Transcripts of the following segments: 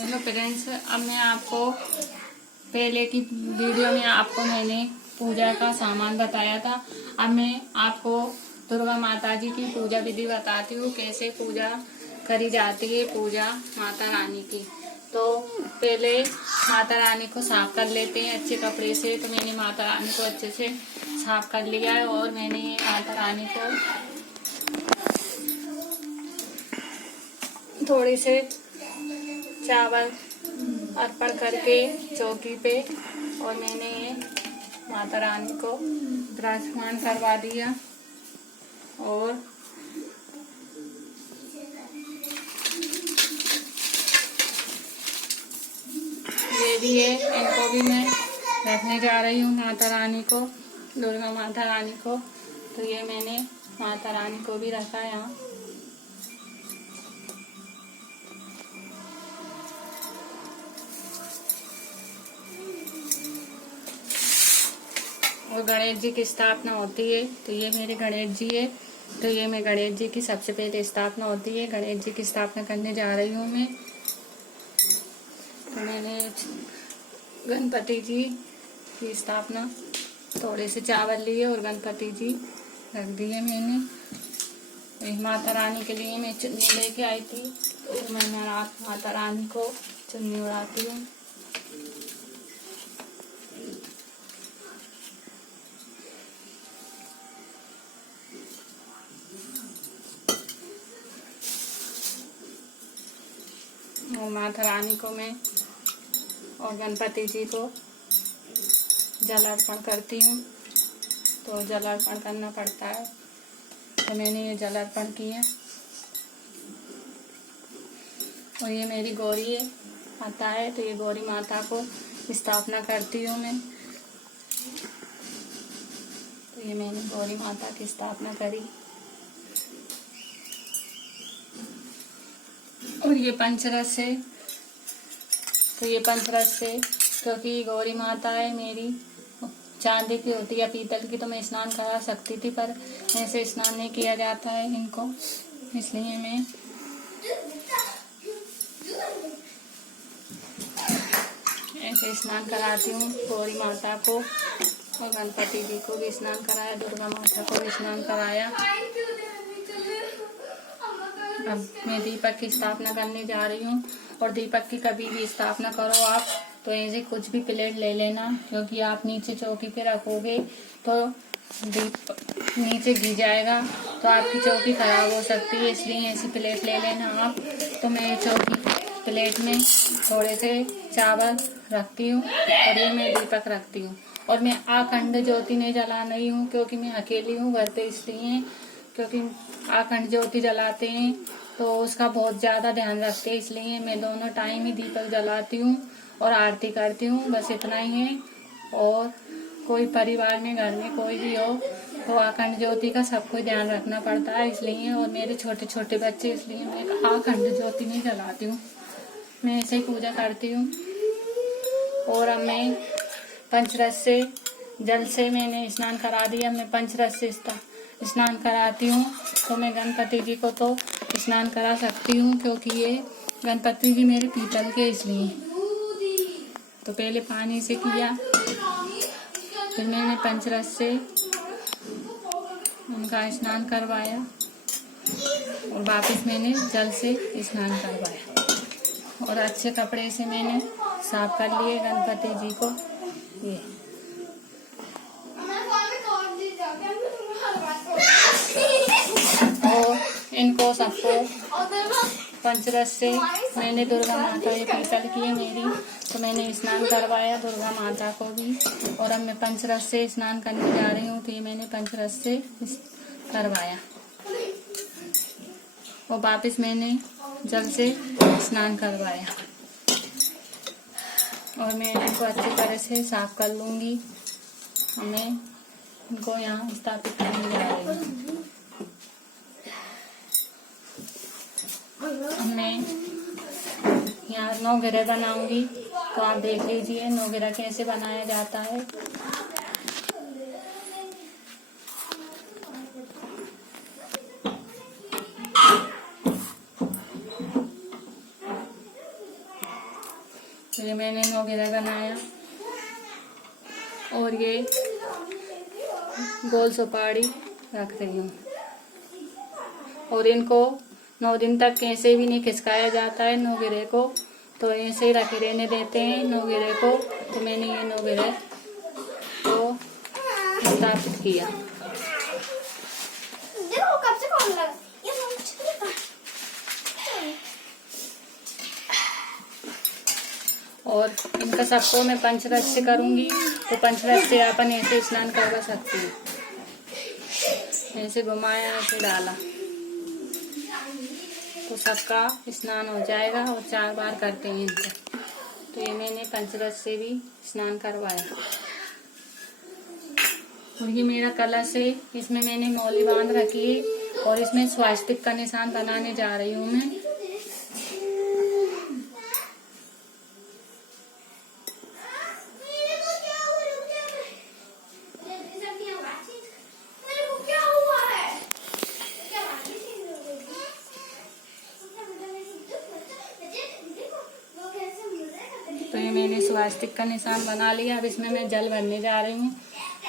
Hello friends, अब मैं आपको पहले की वीडियो में आपको मैंने पूजा का सामान बताया था। अब मैं आपको दुर्गा माता जी की पूजा विधि बताती हूँ, कैसे पूजा करी जाती है पूजा माता रानी की। तो पहले माता रानी को साफ कर लेते हैं अच्छे कपड़े से। तो मैंने माता रानी को अच्छे से साफ कर लिया है और मैंने माता रानी को थोड़े से चावल अर्पण करके चौकी पे और मैंने माता रानी को विराजमान करवा दिया। और ये भी है, इनको भी मैं रखने जा रही हूँ माता रानी को, दुर्गा माता रानी को। तो ये मैंने माता रानी को भी रखा यहाँ। और गणेश जी की स्थापना होती है। तो ये मेरे गणेश जी है। तो ये मैं गणेश जी की सबसे पहले स्थापना होती है, गणेश जी की स्थापना करने जा रही हूँ मैं। तो मैंने गणपति जी की स्थापना थोड़े से चावल लिए और गणपति जी रख दिए मैंने। माता रानी के लिए मैं चुन्नी लेके आई थी, तो मैं माता रानी को चुन्नी उड़ाती हूँ। और माता रानी को मैं और गणपति जी को जल अर्पण करती हूँ। तो जल अर्पण करना पड़ता है, तो मैंने ये जल अर्पण किया। और ये मेरी गौरी है माता है, तो ये गौरी माता को स्थापना करती हूँ मैं। तो ये मैंने गौरी माता की स्थापना करी। और ये पंचरस है। तो ये पंचरस से, क्योंकि गौरी माता है मेरी चांदी की होती है, पीतल की, तो मैं स्नान करा सकती थी, पर ऐसे स्नान नहीं किया जाता है इनको, इसलिए मैं ऐसे स्नान कराती हूँ गौरी माता को। और गणपति जी को भी स्नान कराया, दुर्गा माता को भी स्नान कराया। अब मैं दीपक की स्थापना करने जा रही हूँ। और दीपक की कभी भी स्थापना करो आप, तो ऐसे कुछ भी प्लेट ले लेना, क्योंकि आप नीचे चौकी पे रखोगे तो दीप नीचे गिर जाएगा, तो आपकी चौकी खराब हो सकती है, इसलिए ऐसी प्लेट ले लेना आप। तो मैं चौकी प्लेट में थोड़े से चावल रखती हूँ और ये मैं दीपक रखती हूँ। और मैं अखंड ज्योति नहीं जला रही हूँ, क्योंकि मैं अकेली हूँ घर पे, इसलिए क्योंकि अखंड ज्योति जलाते हैं तो उसका बहुत ज्यादा ध्यान रखते हैं, इसलिए मैं दोनों टाइम ही दीपक जलाती हूँ और आरती करती हूँ, बस इतना ही है। और कोई परिवार में घर में कोई भी हो तो अखंड ज्योति का सबको ध्यान रखना पड़ता है, इसलिए। और मेरे छोटे छोटे बच्चे, इसलिए मैं अखंड ज्योति नहीं जलाती हूँ, मैं ऐसे ही पूजा करती हूँ। और अब मैं पंचरस से जल से मैंने स्नान करा दिया, मैं पंचरस से स्नान कराती हूँ। तो मैं गणपति जी को तो स्नान करा सकती हूँ, क्योंकि ये गणपति जी मेरे पीतल के, इसलिए। तो पहले पानी से किया, फिर मैंने पंचरस से उनका स्नान करवाया और वापस मैंने जल से स्नान करवाया। और अच्छे कपड़े से मैंने साफ कर लिए गणपति जी को। ये और इनको सबको पंचरस से मैंने दुर्गा माता ये पीतल की है मेरी, तो मैंने स्नान करवाया दुर्गा माता को भी। और अब मैं पंचरस से स्नान करने जा रही हूँ, तो ये मैंने पंचरस से करवाया और वापस मैंने जल से स्नान करवाया। और मैं इनको अच्छी तरह से साफ कर लूँगी। हमें इनको यहाँ स्थापित करने जा रही हूँ। मैं यहाँ 9 घेरे बनाऊंगी, तो आप देख लीजिए 9 घेरा कैसे बनाया जाता है। ये मैंने 9 घेरा बनाया और ये गोल सुपारी रख रही हूँ। और इनको 9 दिन तक ऐसे भी नहीं खिसकाया जाता है 9 घेरे को, तो ऐसे ही रखे रहने देते हैं 9 घेरे को। तो मैंने ये 9 घेरे को स्थापित किया। देखो कब से कौन लगा ये और इनका सबको मैं पंचरस से करूंगी, तो पंचरस से अपन ऐसे स्नान करवा सकते हैं। ऐसे घुमाया, ऐसे डाला तो सबका स्नान हो जाएगा। और 4 बार करते हैं इनको। तो ये मैंने पंचरस से भी स्नान करवाया। और ये मेरा कलश है, इसमें मैंने मौली बांध रखी है और इसमें स्वास्तिक का निशान बनाने जा रही हूँ मैं। तो ये मैंने स्वास्तिक का निशान बना लिया। अब इसमें मैं जल भरने जा रही हूँ।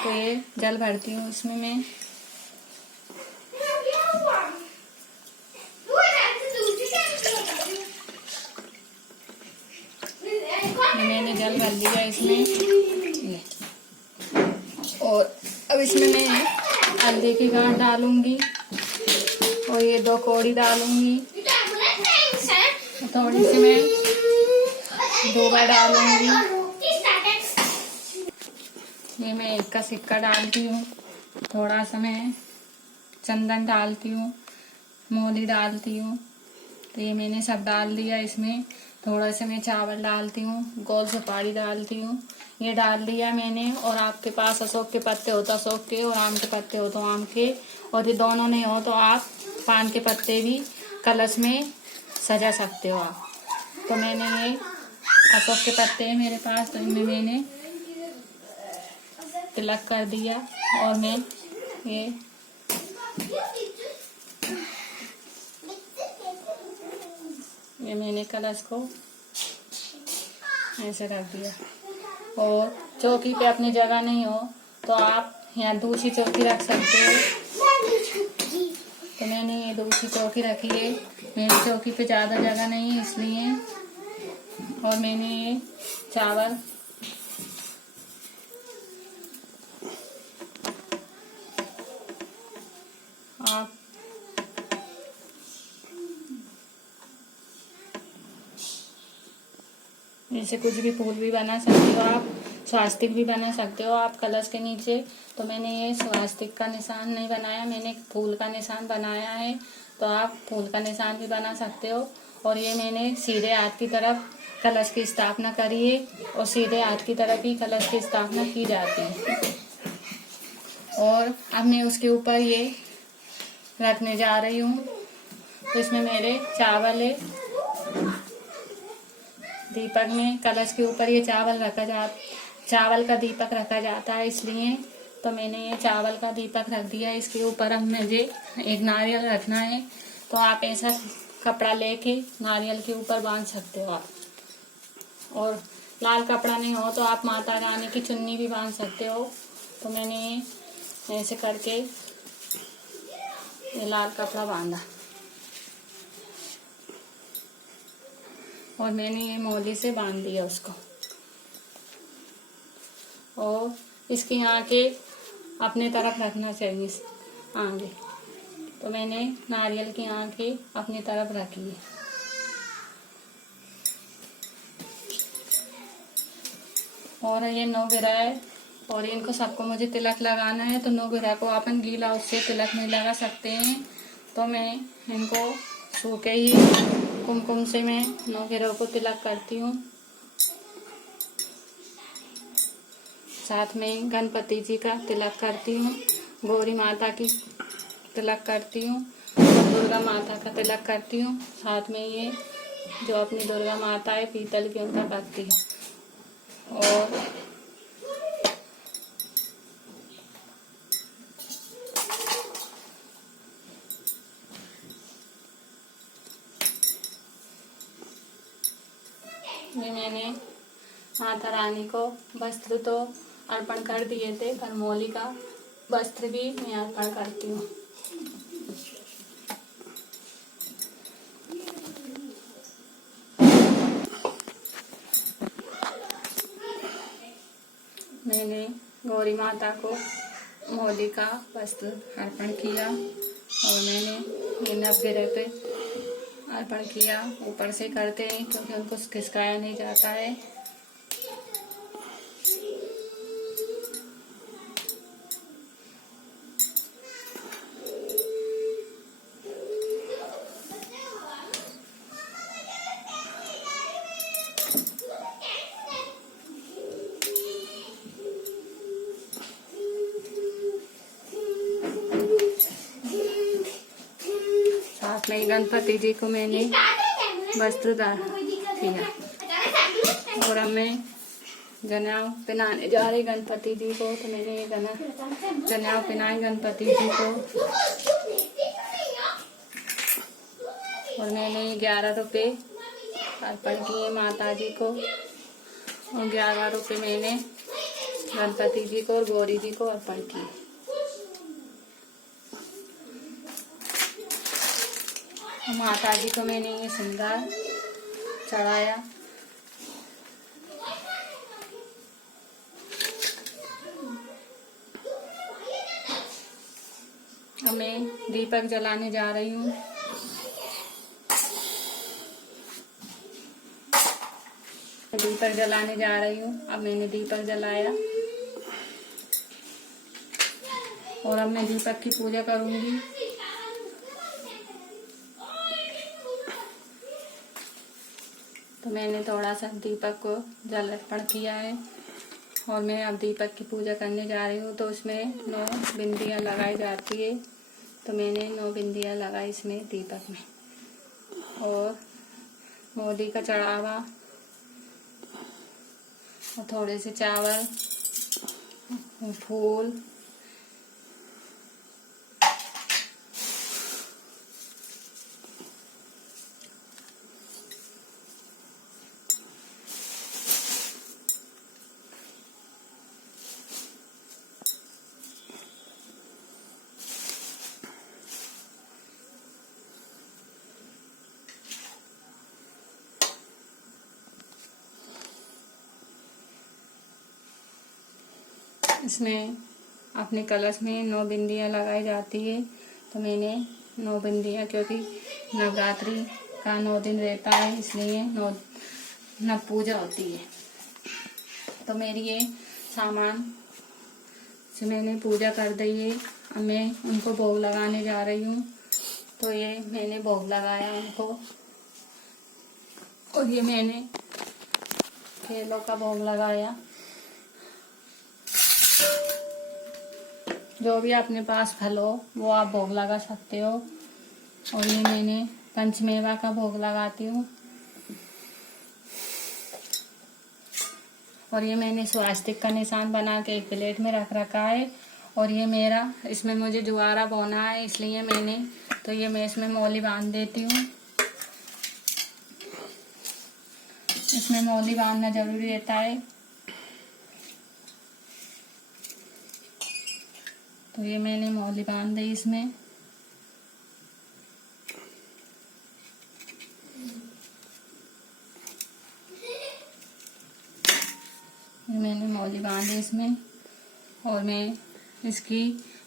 तो ये जल भरती हूँ इसमें मैं। मैंने जल भर लिया इसमें। और अब इसमें मैं हल्दी की गांठ डालूंगी और ये 2 कौड़ी डालूंगी। थोड़ी सी मैं दूबा डालूंगी। ये मैं 1 का सिक्का डालती हूँ। थोड़ा सा मैं चंदन डालती हूँ, मोली डालती हूँ। तो ये मैंने सब डाल दिया इसमें। थोड़ा सा मैं चावल डालती हूँ, गोल सुपारी डालती हूँ, ये डाल दिया मैंने। और आपके पास अशोक के पत्ते हो तो अशोक के, और आम के पत्ते हो तो आम के, और ये दोनों नहीं हो तो आप पान के पत्ते भी कलश में सजा सकते हो आप। तो मैंने ये अशोक के पत्ते हैं मेरे पास, तो इनमें मैंने तिलक कर दिया। और मैं ये मैंने कलश को ऐसे रख दिया। और चौकी पे अपनी जगह नहीं हो तो आप यहाँ दूसरी चौकी रख सकते हो। तो मैंने ये दूसरी चौकी रखी है। मेरी चौकी पे ज़्यादा जगह नहीं है इसलिए। और मैंने ये चावल आप जैसे कुछ भी फूल भी बना सकते हो आप, स्वास्तिक भी बना सकते हो आप कलश के नीचे। तो मैंने ये स्वास्तिक का निशान नहीं बनाया, मैंने फूल का निशान बनाया है। तो आप फूल का निशान भी बना सकते हो। और ये मैंने सीधे हाथ की तरफ कलश की स्थापना करी है और सीधे हाथ की तरफ ही कलश की स्थापना की जाती है। और अब मैं उसके ऊपर ये रखने जा रही हूँ। तो इसमें मेरे चावल है। दीपक में कलश के ऊपर ये चावल का दीपक रखा जाता है इसलिए। तो मैंने ये चावल का दीपक रख दिया। इसके ऊपर अब मुझे एक नारियल रखना है। तो आप ऐसा कपड़ा लेके नारियल के ऊपर बांध सकते हो आप। और लाल कपड़ा नहीं हो तो आप माता रानी की चुन्नी भी बांध सकते हो। तो मैंने ये ऐसे करके ये लाल कपड़ा बांधा। और मैंने ये मोली से बांध दिया उसको। और इसकी आंखें अपने तरफ रखना चाहिए आगे। तो मैंने नारियल की आंखें अपनी तरफ रखी है। और ये 9 घेरा है और इनको सबको मुझे तिलक लगाना है। तो 9 घेरा को अपन गीला उससे तिलक नहीं लगा सकते हैं। तो मैं इनको सूखे ही कुमकुम से मैं 9 घेरों को तिलक करती हूँ। साथ में गणपति जी का तिलक करती हूँ, गौरी माता की तिलक करती हूँ, दुर्गा माता का तिलक करती हूँ। साथ में ये जो अपनी दुर्गा माता है पीतल की, उनका करती हूँ। और ये मैंने माता रानी को वस्त्र तो अर्पण कर दिए थे, पर मौली का वस्त्र भी मैं अर्पण करती हूँ। मैंने गौरी माता को मौली का वस्त्र अर्पण किया और मैंने ये नवग्रह पे अर्पण किया। ऊपर से करते हैं क्योंकि उनको खिसकाया नहीं जाता है। साथ में गणपति जी को मैंने वस्त्र दान किया और अब मैं जनेऊ पहनाने जा रही गणपति जी को। तो मैंने ये जनेऊ पहनाई गणपति जी को और मैंने 11 रुपये अर्पण किए माता जी को और 11 रुपये मैंने गणपति जी को और गौरी जी को अर्पण किए। माता जी को मैंने ये सिंगार चढ़ाया। अब मैं दीपक जलाने जा रही हूँ। दीपक जलाने जा रही हूँ। अब मैंने दीपक जलाया और अब मैं दीपक की पूजा करूँगी। तो मैंने थोड़ा सा दीपक को जल अर्पण किया है और मैं अब दीपक की पूजा करने जा रही हूँ। तो उसमें 9 बिंदियाँ लगाई जाती है। तो मैंने 9 बिंदियाँ लगाई इसमें दीपक में और मौली का चढ़ावा और थोड़े से चावल, फूल, इसमें अपने कलश में 9 बिंदियाँ लगाई जाती है। तो मैंने 9 बिंदियाँ, क्योंकि नवरात्रि का 9 दिन रहता है इसलिए 9 नव पूजा होती है। तो मेरी ये सामान से मैंने पूजा कर दी है। अब मैं उनको भोग लगाने जा रही हूँ। तो ये मैंने भोग लगाया उनको और ये मैंने केलों का भोग लगाया। जो भी अपने पास फल हो वो आप भोग लगा सकते हो। और ये मैंने पंचमेवा का भोग लगाती हूँ और ये मैंने स्वास्तिक का निशान बना के एक प्लेट में रख रखा है। और ये मेरा, इसमें मुझे जुआरा बोना है इसलिए मैंने, तो ये मैं इसमें मौली बांध देती हूँ। इसमें मौली बांधना जरूरी रहता है। तो ये मैंने मौली बांध दी इसमें। ये मैंने मौली बांधी इसमें और मैं इसकी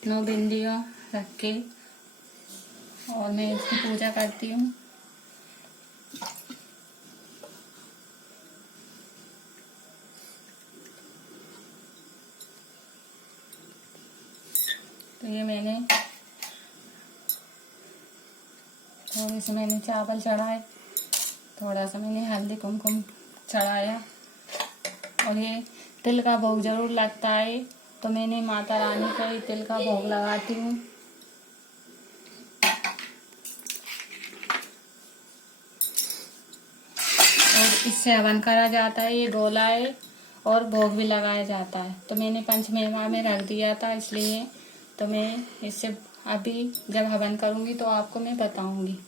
9 बिंदियाँ रख के और मैं इसकी पूजा करती हूँ। तो ये मैंने थोड़े से मैंने चावल चढ़ाए, थोड़ा सा मैंने हल्दी कुमकुम चढ़ाया और ये तिल का भोग जरूर लगता है। तो मैंने माता रानी को ही तिल का भोग लगाती हूँ। और इससे हवन करा जाता है। ये गोला है और भोग भी लगाया जाता है। तो मैंने पंचमेवा में रख दिया था इसलिए, तो मैं इससे अभी जब हवन करूँगी तो आपको मैं बताऊँगी।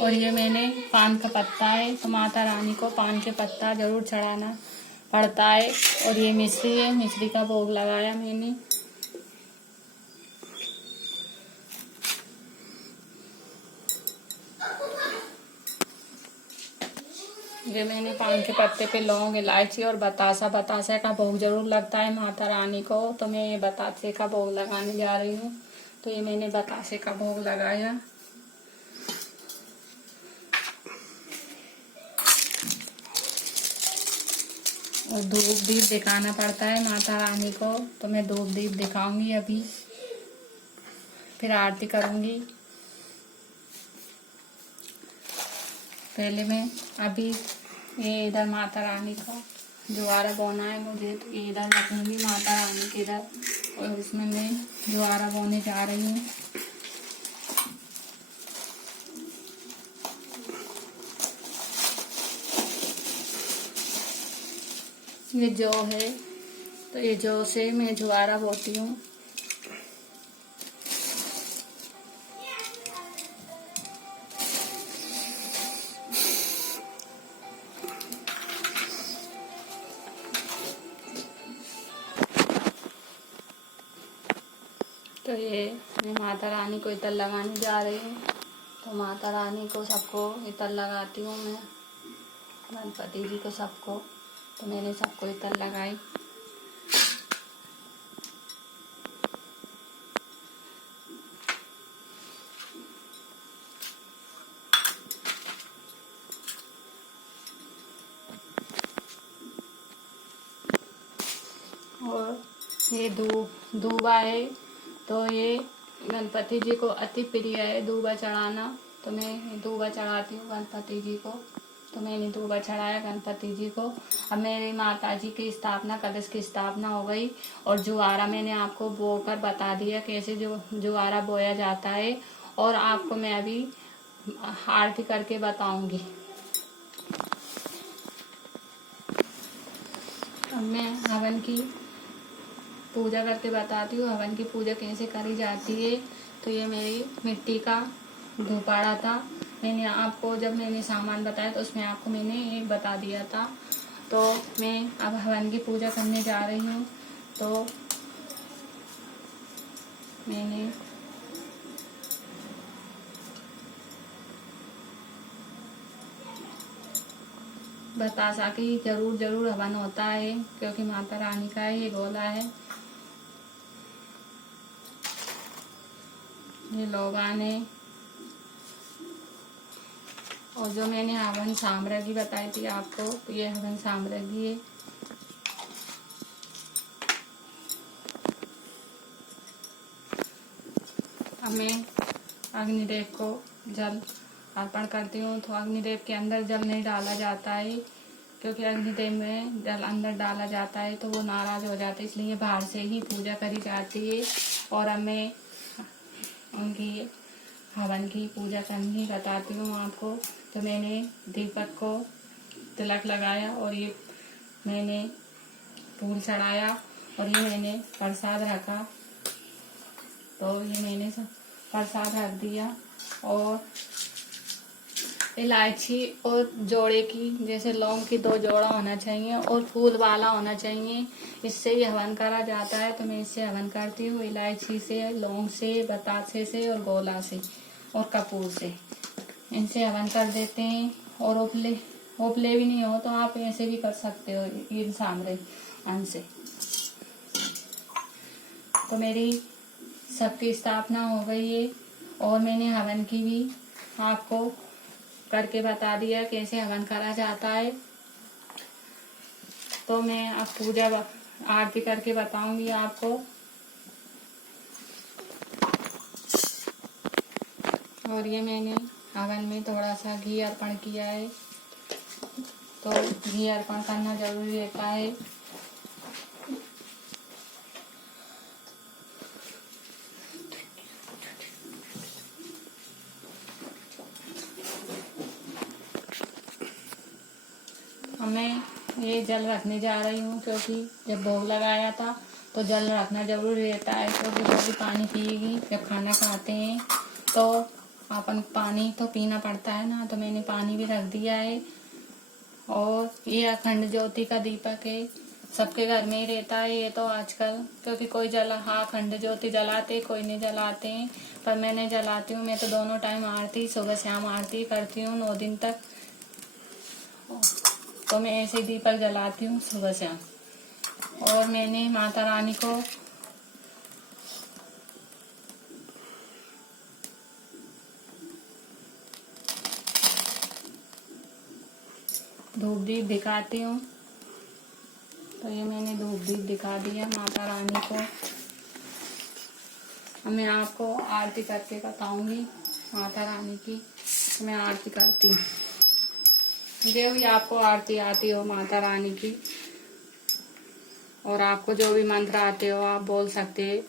और ये मैंने पान का पत्ता है, तो माता रानी को पान के पत्ता जरूर चढ़ाना पड़ता है। और ये मिश्री है, मिश्री का भोग लगाया मैंने। ये मैंने पान के पत्ते पे लौंग, इलायची और बतासा, बतासे का भोग जरूर लगता है माता रानी को, तो मैं ये बतासे का भोग लगाने जा रही हूँ। तो ये मैंने बतासे का भोग लगाया। और धूप दीप दिखाना पड़ता है माता रानी को, तो मैं धूप दीप दिखाऊंगी अभी, फिर आरती करूंगी। पहले मैं अभी ये इधर माता रानी का जुआरा बोना है मुझे, तो ये इधर रखूंगी माता रानी के इधर, और इसमें मैं जुआरा बोने जा रही हूँ। ये जौ है, तो ये जौ से मैं जुआरा बोती हूँ। तो ये मैं माता रानी को इतर लगाने जा रही हूँ। तो माता रानी को सबको इतर लगाती हूँ मैं, गणपति जी को सबको। तो मैंने सबको इतर लगाई। और ये दूबा है, तो ये गणपति जी को अति प्रिय है दूबा चढ़ाना, तो मैं दूबा चढ़ाती हूँ गणपति जी को। तो मैंने दूबा चढ़ाया गणपति जी को। अब मेरी माता जी की स्थापना, कलश की स्थापना हो गई। और जुआरा मैंने आपको बो कर बता दिया कैसे जुआरा बोया जाता है, और आपको मैं अभी आरती करके बताऊंगी। अब मैं हवन की पूजा करके बताती हूँ, हवन की पूजा कैसे करी जाती है। तो ये मेरी मिट्टी का धूपाड़ा था, मैंने आपको जब मैंने सामान बताया तो उसमें आपको मैंने एक बता दिया था। तो मैं अब हवन की पूजा करने जा रही हूँ। तो मैंने बतासा की जरूर हवन होता है, क्योंकि माता रानी का ये गोला है। ये लोबान है, और जो मैंने हवन सामग्री बताई थी आपको, तो ये हवन सामग्री है। अब मैं अग्निदेव को जल अर्पण करती हूँ। तो अग्निदेव के अंदर जल नहीं डाला जाता है, क्योंकि अग्निदेव में जल अंदर डाला जाता है तो वो नाराज हो जाते हैं, इसलिए बाहर से ही पूजा करी जाती है। और अब मैं उनकी हवन की पूजा करनी बताती हूँ आपको। तो मैंने दीपक को तिलक लगाया, और ये मैंने फूल चढ़ाया, और ये मैंने प्रसाद रखा। तो ये मैंने सब प्रसाद रख दिया। और इलायची और जोड़े की, जैसे लौंग की 2 जोड़ा होना चाहिए, और फूल वाला होना चाहिए, इससे ही हवन करा जाता है। तो मैं इससे हवन करती हूँ, इलायची से, लौंग से, बतासे से, और गोला से, और कपूर से, इनसे हवन कर देते हैं। और उपले भी नहीं हो तो आप ऐसे भी कर सकते हो, इन सामरे अन्न से। तो मेरी सबकी स्थापना हो गई है, और मैंने हवन की भी आपको करके बता दिया कैसे हवन करा जाता है। तो मैं अब पूजा आरती करके बताऊंगी आपको। और ये मैंने हवन में थोड़ा सा घी अर्पण किया है, तो घी अर्पण करना जरूरी रहता है। मैं ये जल रखने जा रही हूँ, क्योंकि जब भोग लगाया था तो जल रखना जरूरी रहता है, क्योंकि जब भी पानी पिएगी जब खाना खाते हैं तो अपन पानी तो पीना पड़ता है ना, तो मैंने पानी भी रख दिया है। और ये अखंड ज्योति का दीपक है, सबके घर में ही रहता है ये तो आजकल, क्योंकि कोई अखंड ज्योति जलाते, कोई नहीं जलाते हैं, पर मैंने जलाती हूँ। मैं तो दोनों टाइम आरती, सुबह शाम आरती करती हूँ 9 दिन तक। तो मैं ऐसे दीपक जलाती हूँ सुबह शाम। और मैंने माता रानी को धूप दीप दिखाती हूँ। तो ये मैंने धूप दीप दिखा दिया माता रानी को। अब मैं आपको आरती करके बताऊंगी माता रानी की। मैं आरती करती हूँ, जो भी आपको आरती आती हो माता रानी की, और आपको जो भी मंत्र आते हो आप बोल सकते हैं।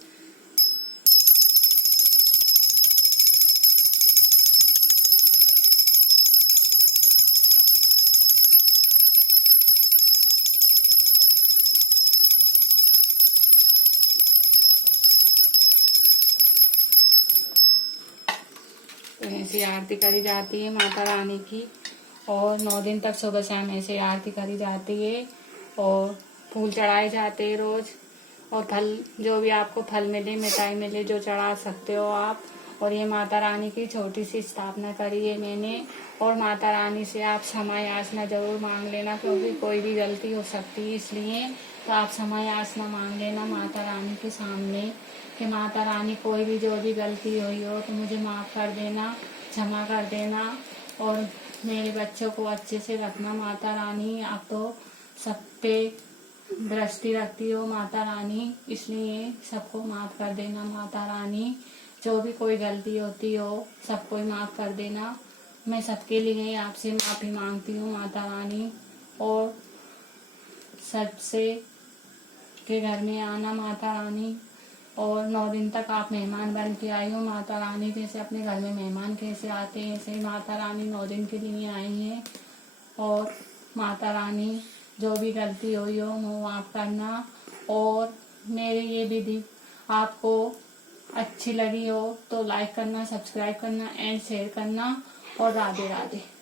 तो ऐसी आरती करी जाती है माता रानी की, और 9 दिन तक सुबह शाम ऐसे आरती करी जाती है। और फूल चढ़ाए जाते हैं रोज, और फल, जो भी आपको फल मिले, मिठाई मिले, जो चढ़ा सकते हो आप। और ये माता रानी की छोटी सी स्थापना करी है मैंने। और माता रानी से आप क्षमा याचना जरूर मांग लेना, क्योंकि कोई भी गलती हो सकती है, इसलिए तो आप क्षमा याचना मांग लेना माता रानी के सामने कि माता रानी कोई भी जो भी गलती हुई हो तो मुझे माफ़ कर देना, क्षमा कर देना, और मेरे बच्चों को अच्छे से रखना माता रानी। आप तो सब पे दृष्टि रखती हो माता रानी, इसलिए सबको माफ़ कर देना माता रानी। जो भी कोई गलती होती हो सबको माफ़ कर देना। मैं सबके लिए आपसे माफ़ी मांगती हूँ माता रानी। और सबसे के घर में आना माता रानी, और 9 दिन तक आप मेहमान बन के आई हो माता रानी। जैसे अपने घर में मेहमान कैसे आते हैं, ऐसे ही माता रानी 9 दिन के लिए आई हैं। और माता रानी जो भी गलती हुई हो वो माफ़ करना। और मेरे ये विधि आपको अच्छी लगी हो तो लाइक करना, सब्सक्राइब करना एंड शेयर करना। और राधे राधे।